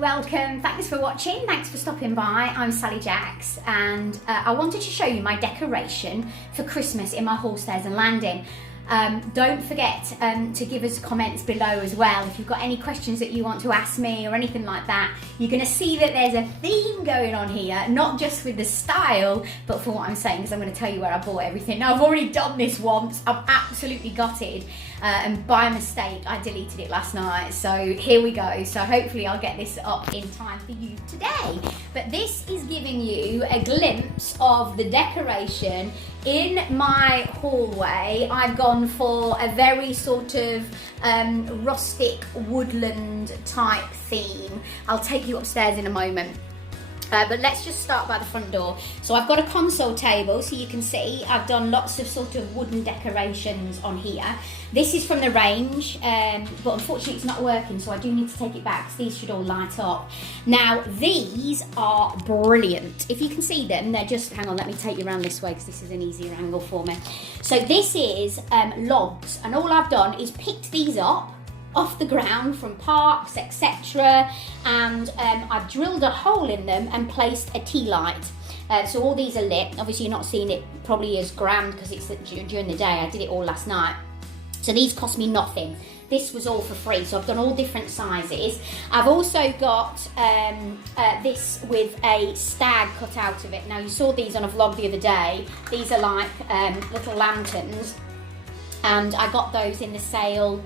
welcome. Thanks for watching. Thanks for stopping by. I'm Sally Jacks and I wanted to show you my decoration for Christmas in my hall, stairs and landing. Don't forget to give us comments below as well if you've got any questions that you want to ask me or anything like that. You're going to see that there's a theme going on here, not just with the style, but for what I'm saying, because I'm going to tell you where I bought everything. Now, I've already done this once. I'm absolutely gutted, and by mistake I deleted it last night, so here we go. So hopefully I'll get this up in time for you today. But this is giving you a glimpse of the decoration in my hallway. I've gone for a very sort of rustic woodland type theme. I'll take you upstairs in a moment. But let's just start by the front door. So I've got a console table, so you can see I've done lots of sort of wooden decorations on here. This is from the range, but unfortunately it's not working, so I do need to take it back because these should all light up. Now, these are brilliant. If you can see them, they're just, hang on, let me take you around this way because this is an easier angle for me. So this is logs, and all I've done is picked these up off the ground from parks, etc., and I've drilled a hole in them and placed a tea light. So all these are lit. Obviously you're not seeing it probably as grand because it's during the day. I did it all last night. So these cost me nothing. This was all for free, so I've done all different sizes. I've also got this with a stag cut out of it. Now, you saw these on a vlog the other day. These are like little lanterns, and I got those in the sale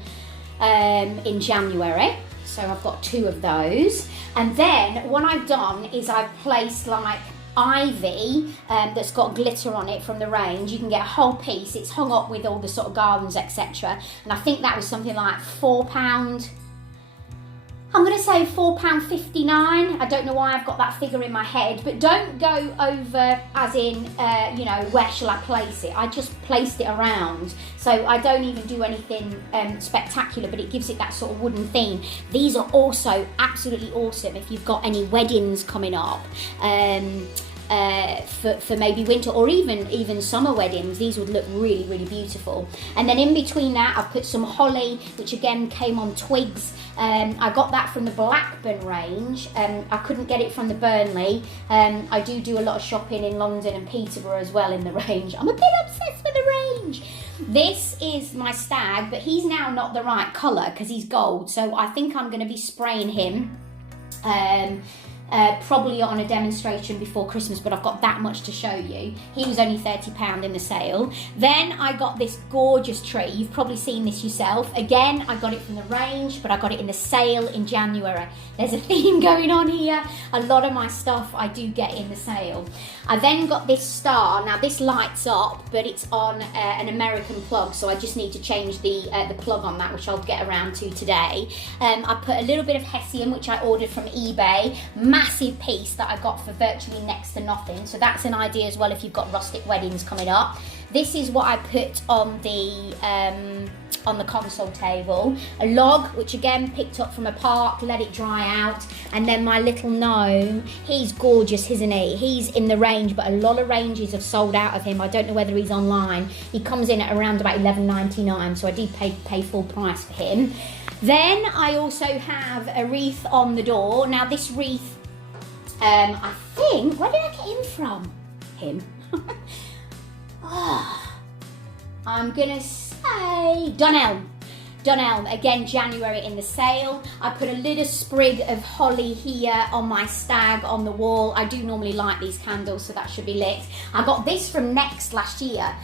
in January, so I've got 2 of those. And then what I've done is I've placed like ivy that's got glitter on it from the range. You can get a whole piece. It's hung up with all the sort of garlands, etc., and I think that was something like £4. I'm going to say £4.59. I don't know why I've got that figure in my head, but don't go over as in, you know, where shall I place it? I just placed it around. So I don't even do anything spectacular, but it gives it that sort of wooden theme. These are also absolutely awesome if you've got any weddings coming up. For maybe winter or even summer weddings, these would look really, really beautiful. And then in between that, I've put some holly, which again came on twigs. I got that from the Blackburn range. I couldn't get it from the Burnley. I do a lot of shopping in London and Peterborough as well in the range. I'm a bit obsessed with the range. This is my stag, but he's now not the right colour because he's gold. So I think I'm going to be spraying him. Probably on a demonstration before Christmas, but I've got that much to show you. He was only £30 in the sale. Then I got this gorgeous tree. You've probably seen this yourself. Again, I got it from the range, but I got it in the sale in January. There's a theme going on here. A lot of my stuff I do get in the sale. I then got this star. Now this lights up, but it's on an American plug, so I just need to change the plug on that, which I'll get around to today. I put a little bit of hessian, which I ordered from eBay. Massive piece that I got for virtually next to nothing, so that's an idea as well if you've got rustic weddings coming up. This is what I put on the console table. A log, which again picked up from a park, let it dry out. And then my little gnome, he's gorgeous, isn't he? He's in the range, but a lot of ranges have sold out of him. I don't know whether he's online. He comes in at around about £11.99, so I did pay full price for him. Then I also have a wreath on the door. Now this wreath, I think, where did I get him from? Him. I'm gonna say Dunelm. Dunelm, again January in the sale. I put a little sprig of holly here on my stag on the wall. I do normally light these candles, so that should be lit. I got this from Next last year.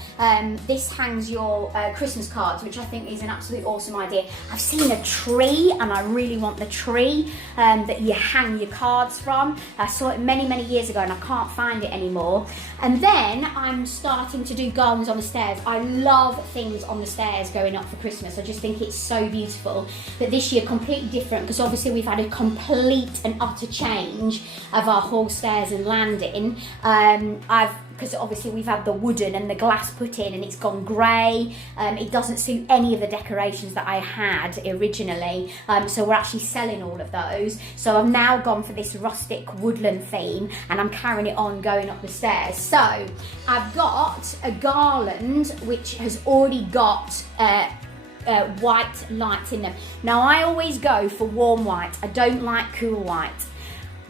This hangs your Christmas cards, which I think is an absolute awesome idea. I've seen a tree and I really want the tree that you hang your cards from. I saw it many, many years ago and I can't find it anymore. And then I'm starting to do garlands on the stairs. I love things on the stairs going up for Christmas. I just think it's so beautiful. But this year completely different because obviously we've had a complete and utter change of our hall, stairs and landing. Because obviously we've had the wooden and the glass put in and it's gone grey. It doesn't suit any of the decorations that I had originally, so we're actually selling all of those. So I've now gone for this rustic woodland theme and I'm carrying it on going up the stairs. So I've got a garland which has already got white lights in them. Now I always go for warm white. I don't like cool white.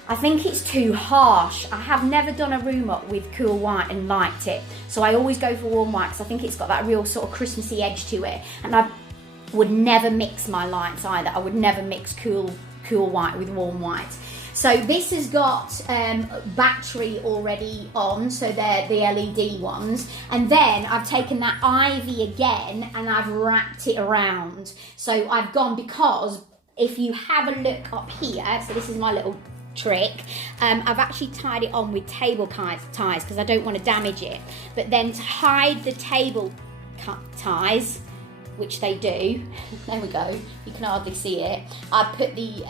I think it's too harsh. I have never done a room up with cool white and liked it. So I always go for warm white because I think it's got that real sort of Christmassy edge to it. And I would never mix my lights either. I would never mix cool white with warm white. So this has got battery already on, so they're the LED ones. And then I've taken that ivy again and I've wrapped it around. So I've gone, because if you have a look up here, so this is my little trick, I've actually tied it on with table ties because I don't want to damage it. But then to hide the table ties, which they do, there we go, you can hardly see it, I put the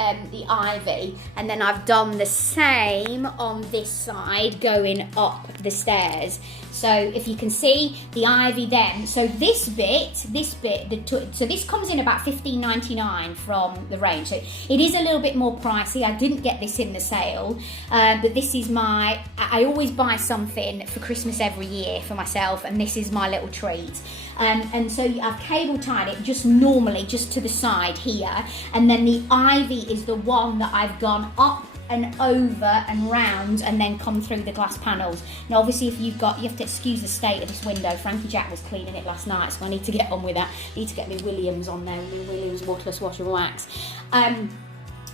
ivy, and then I've done the same on this side going up the stairs. So if you can see the ivy then, so this bit, so this comes in about $15.99 from the range. So it is a little bit more pricey. I didn't get this in the sale, but this is I always buy something for Christmas every year for myself, and this is my little treat. And so I've cable tied it just normally, just to the side here, and then the ivy is the one that I've gone up and over and round and then come through the glass panels. Now obviously if you have to excuse the state of this window. Frankie Jack was cleaning it last night, so I need to get on with that. I need to get me Williams on there, me Williams waterless wash and wax.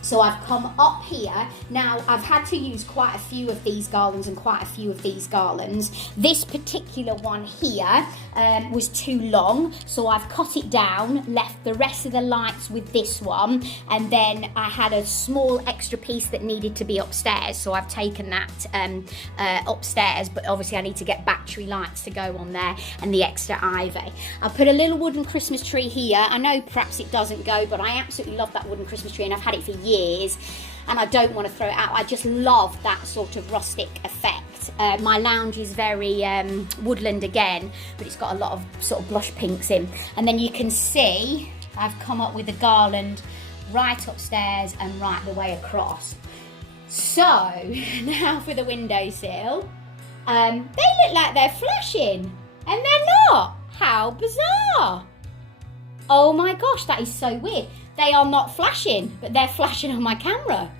So I've come up here. Now I've had to use quite a few of these garlands and quite a few of these garlands. This particular one here was too long, so I've cut it down, left the rest of the lights with this one, and then I had a small extra piece that needed to be upstairs, so I've taken that upstairs, but obviously I need to get battery lights to go on there and the extra ivy. I put a little wooden Christmas tree here. I know perhaps it doesn't go, but I absolutely love that wooden Christmas tree, and I've had it for years, and I don't want to throw it out. I just love that sort of rustic effect. My lounge is very woodland again, but it's got a lot of sort of blush pinks in. And then you can see I've come up with a garland right upstairs and right the way across. So now for the windowsill. They look like they're flashing, and they're not. How bizarre. Oh my gosh, that is so weird. They are not flashing, but they're flashing on my camera.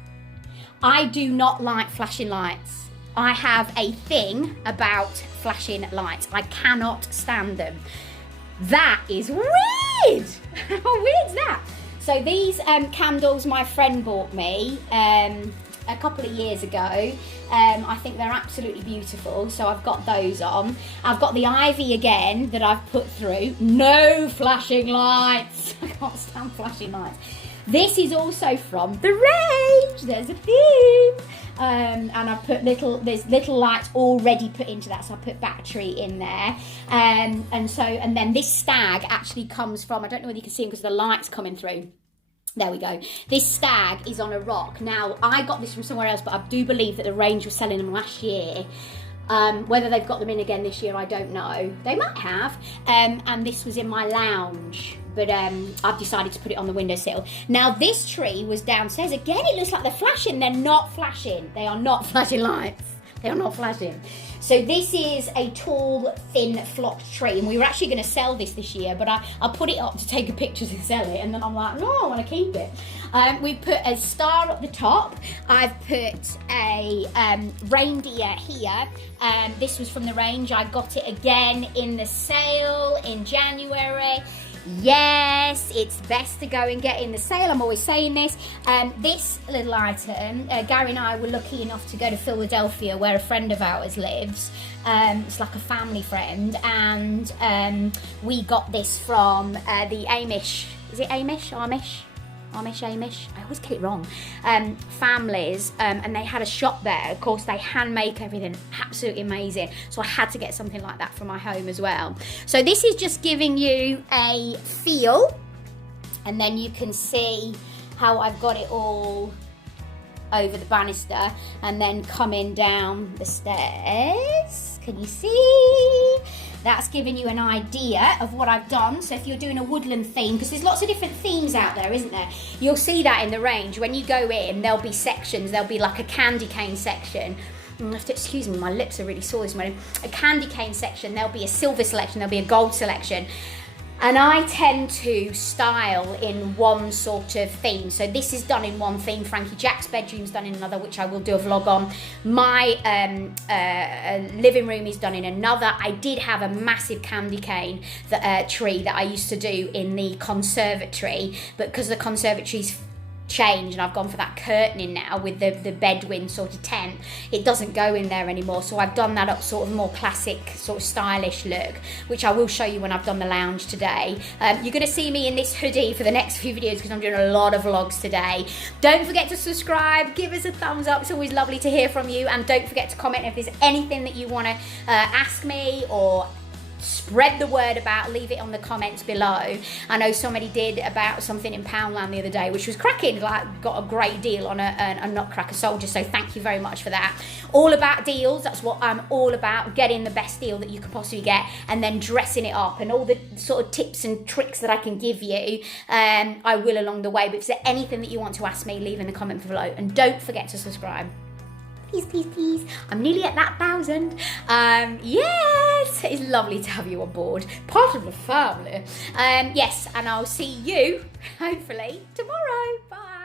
I do not like flashing lights. I have a thing about flashing lights. I cannot stand them. That is weird. How weird is that? So these candles my friend bought me a couple of years ago. I think they're absolutely beautiful, so I've got those on. I've got the ivy again that I've put through. No flashing lights. I can't stand flashing lights. This is also from the range. There's a theme. And I've put there's little lights already put into that, so I put battery in there. And then this stag actually comes from, I don't know whether you can see them because the light's coming through. There we go. This stag is on a rock. Now, I got this from somewhere else, but I do believe that the range was selling them last year. Whether they've got them in again this year, I don't know. They might have. And this was in my lounge, but I've decided to put it on the windowsill. Now, this tree was downstairs. Again, it looks like they're flashing. They're not flashing. They are not flashing lights. They are not flashing. So this is a tall, thin, flocked tree, and we were actually going to sell this year, but I put it up to take a picture to sell it, and then I'm like, no, I want to keep it. We put a star up the top. I've put a reindeer here. This was from the range. I got it again in the sale in January. Yes, it's best to go and get in the sale. I'm always saying this. This little item, Gary and I were lucky enough to go to Philadelphia, where a friend of ours lives. It's like a family friend, and we got this from the Amish. Is it Amish? Amish, I always get it wrong, families, and they had a shop there. Of course, they hand make everything, absolutely amazing. So I had to get something like that for my home as well. So this is just giving you a feel, and then you can see how I've got it all over the banister and then coming down the stairs. Can you see? That's giving you an idea of what I've done. So if you're doing a woodland theme, because there's lots of different themes out there, isn't there? You'll see that in the range. When you go in, there'll be sections. There'll be like a candy cane section. You have to excuse me, my lips are really sore this morning. A candy cane section, there'll be a silver selection, there'll be a gold selection. And I tend to style in one sort of theme. So this is done in one theme. Frankie Jack's bedroom's done in another, which I will do a vlog on. My living room is done in another. I did have a massive candy cane tree that I used to do in the conservatory, but because the conservatory's changed and I've gone for that curtaining now with the bedouin sort of tent, it doesn't go in there anymore. So I've done that up sort of more classic, sort of stylish look, which I will show you when I've done the lounge today. You're going to see me in this hoodie for the next few videos because I'm doing a lot of vlogs today. Don't forget to subscribe, give us a thumbs up, it's always lovely to hear from you, and don't forget to comment if there's anything that you want to ask me or spread the word about. Leave it on the comments below. I know somebody did about something in Poundland the other day, which was cracking, like got a great deal on a Nutcracker soldier, so thank you very much for that. All about deals, that's what I'm all about, getting the best deal that you could possibly get and then dressing it up, and all the sort of tips and tricks that I can give you, I will along the way. But if there's anything that you want to ask me, leave in the comment below, and don't forget to subscribe. Please, please, please. I'm nearly at that 1,000. Yes, it's lovely to have you on board. Part of the family. Yes, and I'll see you, hopefully, tomorrow. Bye.